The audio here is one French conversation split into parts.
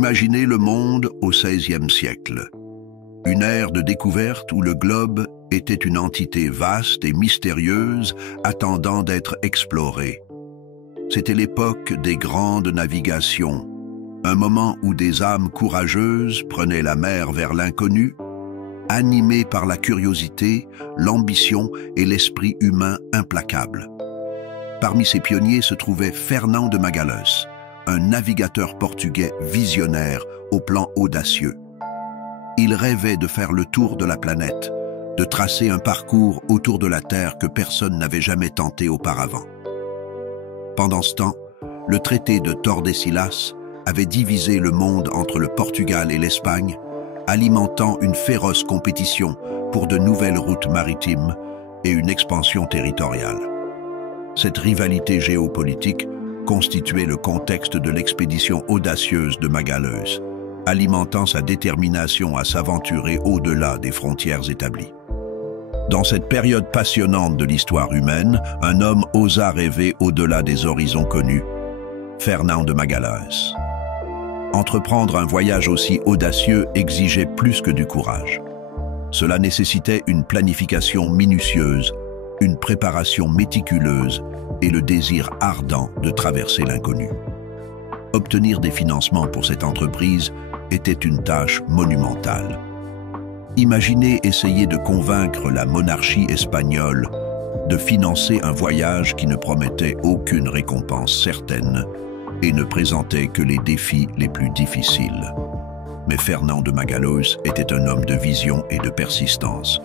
Imaginez le monde au XVIe siècle. Une ère de découverte où le globe était une entité vaste et mystérieuse attendant d'être explorée. C'était l'époque des grandes navigations, un moment où des âmes courageuses prenaient la mer vers l'inconnu, animées par la curiosité, l'ambition et l'esprit humain implacable. Parmi ces pionniers se trouvait Fernão de Magalhães, un navigateur portugais visionnaire au plan audacieux. Il rêvait de faire le tour de la planète, de tracer un parcours autour de la Terre que personne n'avait jamais tenté auparavant. Pendant ce temps, le traité de Tordesillas avait divisé le monde entre le Portugal et l'Espagne, alimentant une féroce compétition pour de nouvelles routes maritimes et une expansion territoriale. Cette rivalité géopolitique constituait le contexte de l'expédition audacieuse de Magalhães, alimentant sa détermination à s'aventurer au-delà des frontières établies. Dans cette période passionnante de l'histoire humaine, un homme osa rêver au-delà des horizons connus, Fernão de Magalhães. Entreprendre un voyage aussi audacieux exigeait plus que du courage. Cela nécessitait une planification minutieuse, une préparation méticuleuse et le désir ardent de traverser l'inconnu. Obtenir des financements pour cette entreprise était une tâche monumentale. Imaginez essayer de convaincre la monarchie espagnole de financer un voyage qui ne promettait aucune récompense certaine et ne présentait que les défis les plus difficiles. Mais Fernão de Magalhães était un homme de vision et de persistance.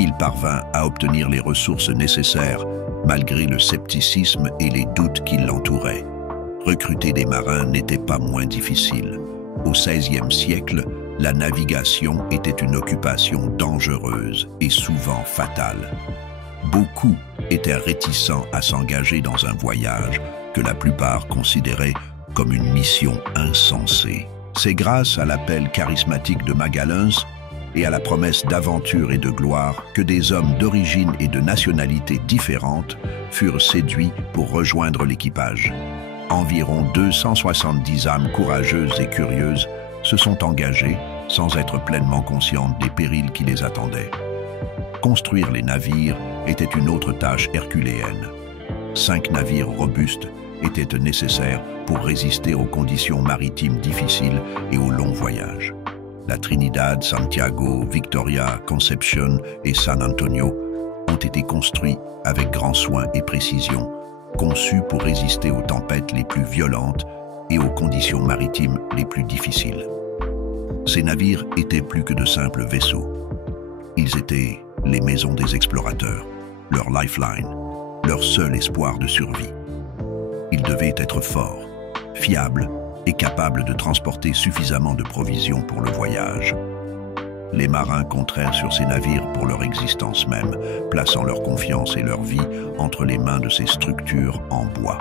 Il parvint à obtenir les ressources nécessaires malgré le scepticisme et les doutes qui l'entouraient. Recruter des marins n'était pas moins difficile. Au XVIe siècle, la navigation était une occupation dangereuse et souvent fatale. Beaucoup étaient réticents à s'engager dans un voyage que la plupart considéraient comme une mission insensée. C'est grâce à l'appel charismatique de Magalhães et à la promesse d'aventure et de gloire que des hommes d'origine et de nationalités différentes furent séduits pour rejoindre l'équipage. Environ 270 âmes courageuses et curieuses se sont engagées sans être pleinement conscientes des périls qui les attendaient. Construire les navires était une autre tâche herculéenne. 5 navires robustes étaient nécessaires pour résister aux conditions maritimes difficiles et aux longs voyages. La Trinidad, Santiago, Victoria, Concepción et San Antonio ont été construits avec grand soin et précision, conçus pour résister aux tempêtes les plus violentes et aux conditions maritimes les plus difficiles. Ces navires étaient plus que de simples vaisseaux. Ils étaient les maisons des explorateurs, leur lifeline, leur seul espoir de survie. Ils devaient être forts, fiables et capables de transporter suffisamment de provisions pour le voyage. Les marins comptèrent sur ces navires pour leur existence même, plaçant leur confiance et leur vie entre les mains de ces structures en bois.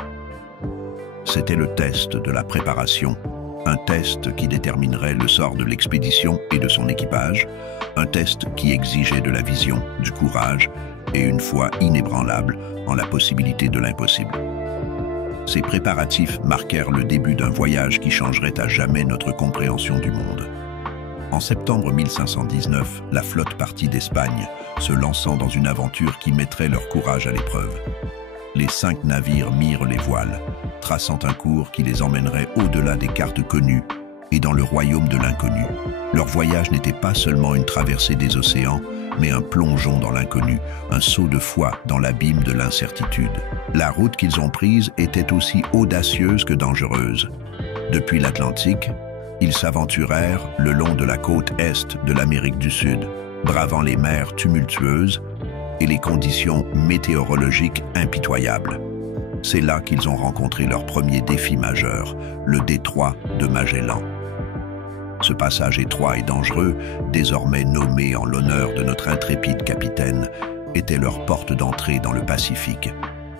C'était le test de la préparation, un test qui déterminerait le sort de l'expédition et de son équipage, un test qui exigeait de la vision, du courage et une foi inébranlable en la possibilité de l'impossible. Ces préparatifs marquèrent le début d'un voyage qui changerait à jamais notre compréhension du monde. En septembre 1519, la flotte partit d'Espagne, se lançant dans une aventure qui mettrait leur courage à l'épreuve. Les 5 navires mirent les voiles, traçant un cours qui les emmènerait au-delà des cartes connues et dans le royaume de l'inconnu. Leur voyage n'était pas seulement une traversée des océans, mais un plongeon dans l'inconnu, un saut de foi dans l'abîme de l'incertitude. La route qu'ils ont prise était aussi audacieuse que dangereuse. Depuis l'Atlantique, ils s'aventurèrent le long de la côte est de l'Amérique du Sud, bravant les mers tumultueuses et les conditions météorologiques impitoyables. C'est là qu'ils ont rencontré leur premier défi majeur, le détroit de Magellan. Ce passage étroit et dangereux, désormais nommé en l'honneur de notre intrépide capitaine, était leur porte d'entrée dans le Pacifique.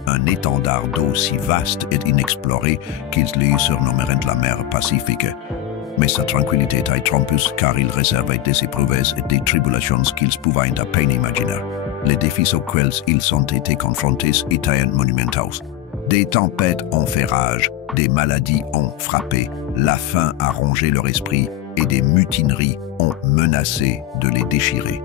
Un étendard d'eau si vaste et inexploré qu'ils les surnommèrent la mer Pacifique. Mais sa tranquillité était trompeuse car il réservait des épreuves et des tribulations qu'ils pouvaient à peine imaginer. Les défis auxquels ils ont été confrontés étaient monumentaux. Des tempêtes ont fait rage, Des maladies ont frappé, la faim a rongé leur esprit et des mutineries ont menacé de les déchirer.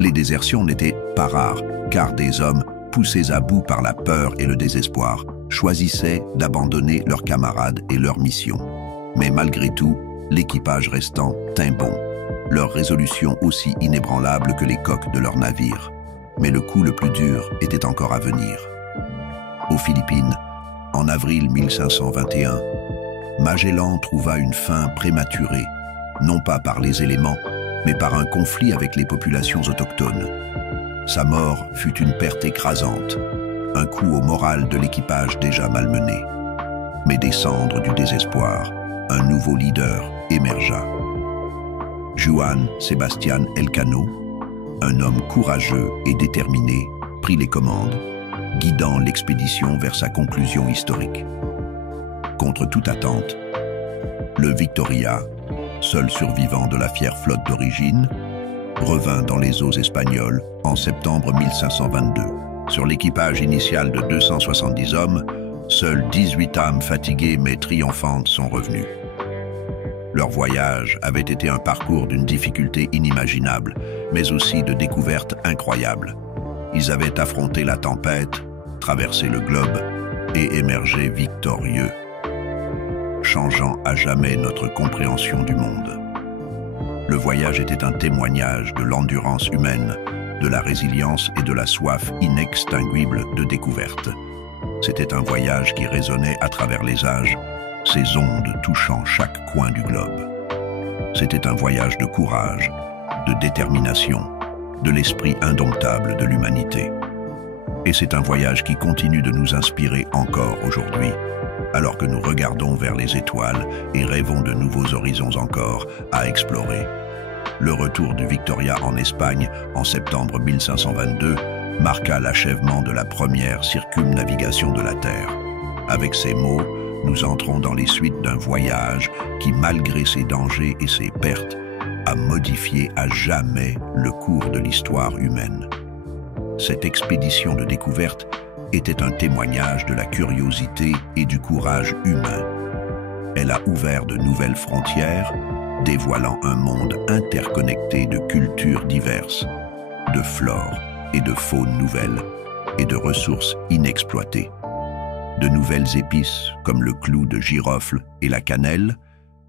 Les désertions n'étaient pas rares, car des hommes, poussés à bout par la peur et le désespoir, choisissaient d'abandonner leurs camarades et leur mission. Mais malgré tout, l'équipage restant tint bon, leur résolution aussi inébranlable que les coques de leurs navires. Mais le coup le plus dur était encore à venir. Aux Philippines, en avril 1521, Magellan trouva une fin prématurée, non pas par les éléments, mais par un conflit avec les populations autochtones. Sa mort fut une perte écrasante, un coup au moral de l'équipage déjà malmené. Mais des cendres du désespoir, un nouveau leader émergea. Juan Sebastián Elcano, un homme courageux et déterminé, prit les commandes, guidant l'expédition vers sa conclusion historique. Contre toute attente, le Victoria, seul survivant de la fière flotte d'origine, revint dans les eaux espagnoles en septembre 1522. Sur l'équipage initial de 270 hommes, seules 18 âmes fatiguées mais triomphantes sont revenues. Leur voyage avait été un parcours d'une difficulté inimaginable, mais aussi de découvertes incroyables. Ils avaient affronté la tempête, traversé le globe et émergé victorieux, changeant à jamais notre compréhension du monde. Le voyage était un témoignage de l'endurance humaine, de la résilience et de la soif inextinguible de découverte. C'était un voyage qui résonnait à travers les âges, ses ondes touchant chaque coin du globe. C'était un voyage de courage, de détermination, de l'esprit indomptable de l'humanité. Et c'est un voyage qui continue de nous inspirer encore aujourd'hui, alors que nous regardons vers les étoiles et rêvons de nouveaux horizons encore à explorer. Le retour du Victoria en Espagne en septembre 1522 marqua l'achèvement de la première circumnavigation de la Terre. Avec ces mots, nous entrons dans les suites d'un voyage qui, malgré ses dangers et ses pertes, a modifié à jamais le cours de l'histoire humaine. Cette expédition de découverte était un témoignage de la curiosité et du courage humain. Elle a ouvert de nouvelles frontières, dévoilant un monde interconnecté de cultures diverses, de flore et de faune nouvelles, et de ressources inexploitées. De nouvelles épices, comme le clou de girofle et la cannelle,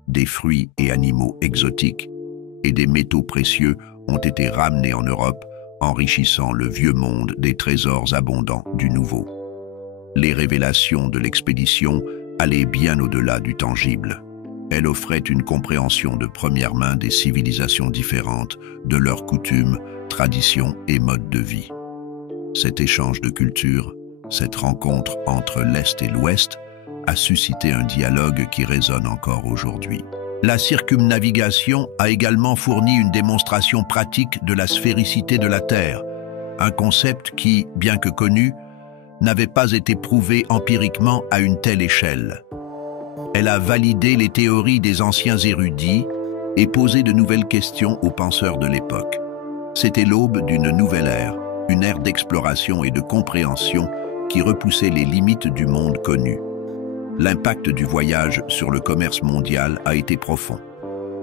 des fruits et animaux exotiques, et des métaux précieux ont été ramenés en Europe, enrichissant le vieux monde des trésors abondants du nouveau. Les révélations de l'expédition allaient bien au-delà du tangible. Elle offrait une compréhension de première main des civilisations différentes, de leurs coutumes, traditions et modes de vie. Cet échange de cultures, cette rencontre entre l'Est et l'Ouest, a suscité un dialogue qui résonne encore aujourd'hui. La circumnavigation a également fourni une démonstration pratique de la sphéricité de la Terre, un concept qui, bien que connu, n'avait pas été prouvé empiriquement à une telle échelle. Elle a validé les théories des anciens érudits et posé de nouvelles questions aux penseurs de l'époque. C'était l'aube d'une nouvelle ère, une ère d'exploration et de compréhension qui repoussait les limites du monde connu. L'impact du voyage sur le commerce mondial a été profond.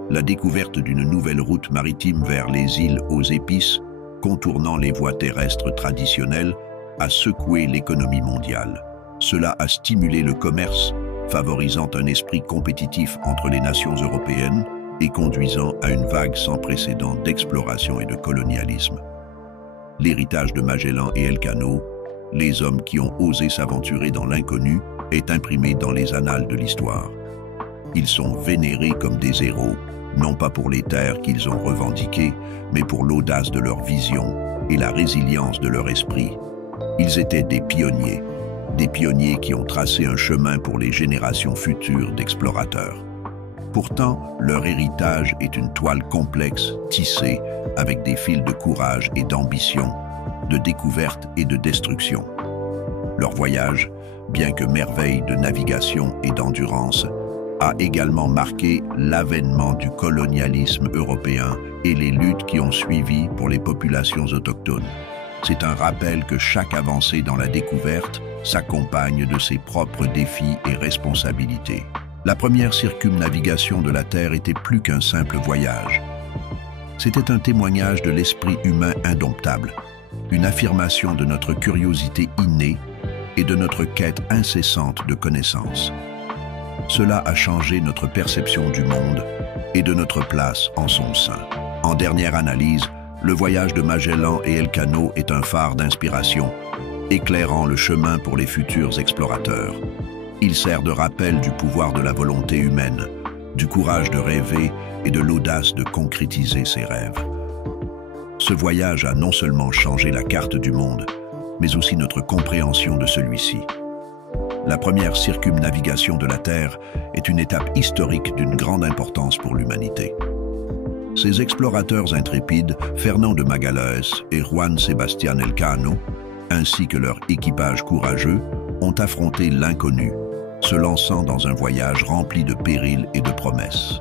La découverte d'une nouvelle route maritime vers les îles aux épices, contournant les voies terrestres traditionnelles, a secoué l'économie mondiale. Cela a stimulé le commerce, favorisant un esprit compétitif entre les nations européennes et conduisant à une vague sans précédent d'exploration et de colonialisme. L'héritage de Magellan et Elcano, les hommes qui ont osé s'aventurer dans l'inconnu, est imprimé dans les annales de l'histoire. Ils sont vénérés comme des héros, non pas pour les terres qu'ils ont revendiquées, mais pour l'audace de leur vision et la résilience de leur esprit. Ils étaient des pionniers qui ont tracé un chemin pour les générations futures d'explorateurs. Pourtant, leur héritage est une toile complexe, tissée avec des fils de courage et d'ambition, de découverte et de destruction. Leur voyage, bien que merveille de navigation et d'endurance, a également marqué l'avènement du colonialisme européen et les luttes qui ont suivi pour les populations autochtones. C'est un rappel que chaque avancée dans la découverte s'accompagne de ses propres défis et responsabilités. La première circumnavigation de la Terre était plus qu'un simple voyage. C'était un témoignage de l'esprit humain indomptable, une affirmation de notre curiosité innée et de notre quête incessante de connaissances. Cela a changé notre perception du monde et de notre place en son sein. En dernière analyse, le voyage de Magellan et Elcano est un phare d'inspiration, éclairant le chemin pour les futurs explorateurs. Il sert de rappel du pouvoir de la volonté humaine, du courage de rêver et de l'audace de concrétiser ses rêves. Ce voyage a non seulement changé la carte du monde, mais aussi notre compréhension de celui-ci. La première circumnavigation de la Terre est une étape historique d'une grande importance pour l'humanité. Ces explorateurs intrépides, Fernand de Magalhães et Juan Sebastián Elcano, ainsi que leur équipage courageux, ont affronté l'inconnu, se lançant dans un voyage rempli de périls et de promesses.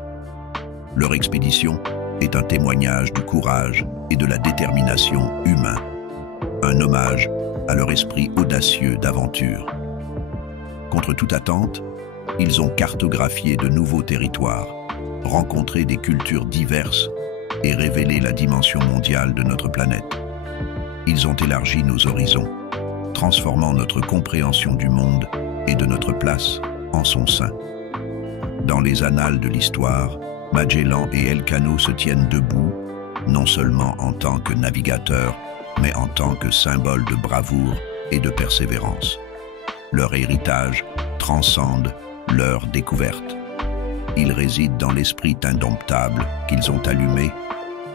Leur expédition est un témoignage du courage et de la détermination humain, un hommage à leur esprit audacieux d'aventure. Contre toute attente, ils ont cartographié de nouveaux territoires, rencontré des cultures diverses et révélé la dimension mondiale de notre planète. Ils ont élargi nos horizons, transformant notre compréhension du monde et de notre place en son sein. Dans les annales de l'histoire, Magellan et Elcano se tiennent debout, non seulement en tant que navigateurs, mais en tant que symbole de bravoure et de persévérance. Leur héritage transcende leur découverte. Ils résident dans l'esprit indomptable qu'ils ont allumé,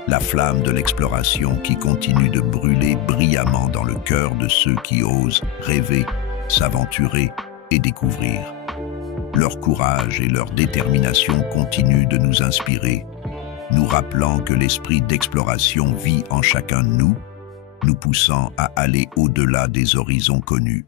la flamme de l'exploration qui continue de brûler brillamment dans le cœur de ceux qui osent rêver, s'aventurer et découvrir. Leur courage et leur détermination continuent de nous inspirer, nous rappelant que l'esprit d'exploration vit en chacun de nous, nous poussant à aller au-delà des horizons connus.